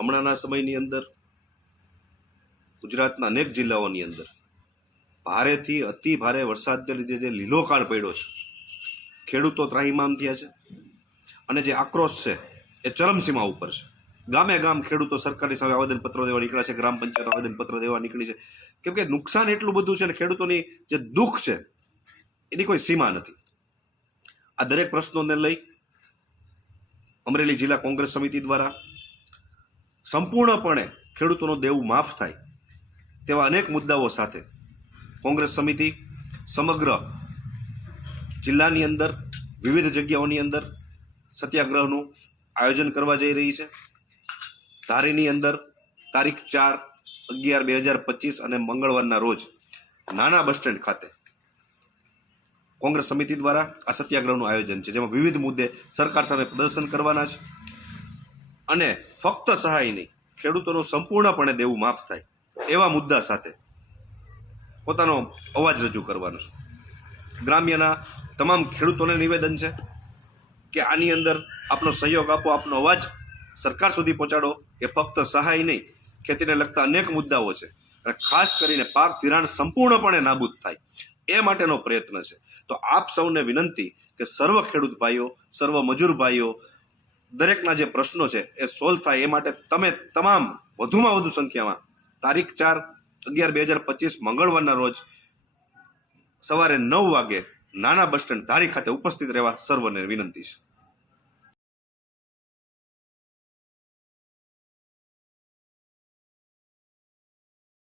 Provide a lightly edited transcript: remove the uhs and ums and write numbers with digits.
હમણાંના સમયની અંદર ગુજરાતના અનેક જિલ્લાઓની અંદર ભારેથી અતિ ભારે વરસાદને લીધે જે લીલોકાળ પડ્યો છે, ખેડૂતો ત્રાહિમામ થયા છે અને જે આક્રોશ છે એ ચરમસીમા ઉપર છે. ગામે ગામ ખેડૂતો સરકારની સામે આવેદનપત્રો દેવા નીકળ્યા છે, ગ્રામ પંચાયત આવેદનપત્ર દેવા નીકળી છે, કેમ કે નુકસાન એટલું બધું છે ને ખેડૂતોની જે દુઃખ છે એની કોઈ સીમા નથી. આ દરેક પ્રશ્નોને લઈ અમરેલી જિલ્લા કોંગ્રેસ સમિતિ દ્વારા સંપૂર્ણપણે ખેડૂતોનું દેવું માફ થાય તેવા અનેક મુદ્દાઓ સાથે કોંગ્રેસ સમિતિ સમગ્ર જિલ્લાની અંદર વિવિધ જગ્યાઓની અંદર સત્યાગ્રહનું આયોજન કરવા જઈ રહી છે. ધારીની અંદર તારીખ 4/11/2025 અને મંગળવારના રોજ નાના બસ સ્ટેન્ડ ખાતે કોંગ્રેસ સમિતિ દ્વારા આ સત્યાગ્રહનું આયોજન છે, જેમાં વિવિધ મુદ્દે સરકાર સામે પ્રદર્શન કરવાના છે અને ફક્ત સહાય નહીં, ખેડૂતોનું સંપૂર્ણપણે દેવું માફ થાય એવા મુદ્દા સાથે પોતાનો અવાજ રજૂ કરવાનો છે. ગ્રામ્યના તમામ ખેડૂતોને નિવેદન છે કે આની અંદર આપનો સહયોગ આપો, આપનો અવાજ સરકાર સુધી પહોંચાડો કે ફક્ત સહાય નહીં, ખેતીને લગતા અનેક મુદ્દાઓ છે અને ખાસ કરીને પાક ધિરાણ સંપૂર્ણપણે નાબૂદ થાય એ માટેનો પ્રયત્ન છે. તો આપ સૌને વિનંતી કે સર્વ ખેડૂત ભાઈઓ, સર્વ મજૂર ભાઈઓ, દરેકના જે પ્રશ્નો છે એ સોલ્વ થાય એ માટે તમે તમામ વધુમાં વધુ સંખ્યામાં તારીખ 4/11/2025 મંગળવારના રોજ સવારે 9 વાગે નાના બસ સ્ટેન્ડ ધારી ખાતે ઉપસ્થિત રહેવા સર્વને વિનંતી છે.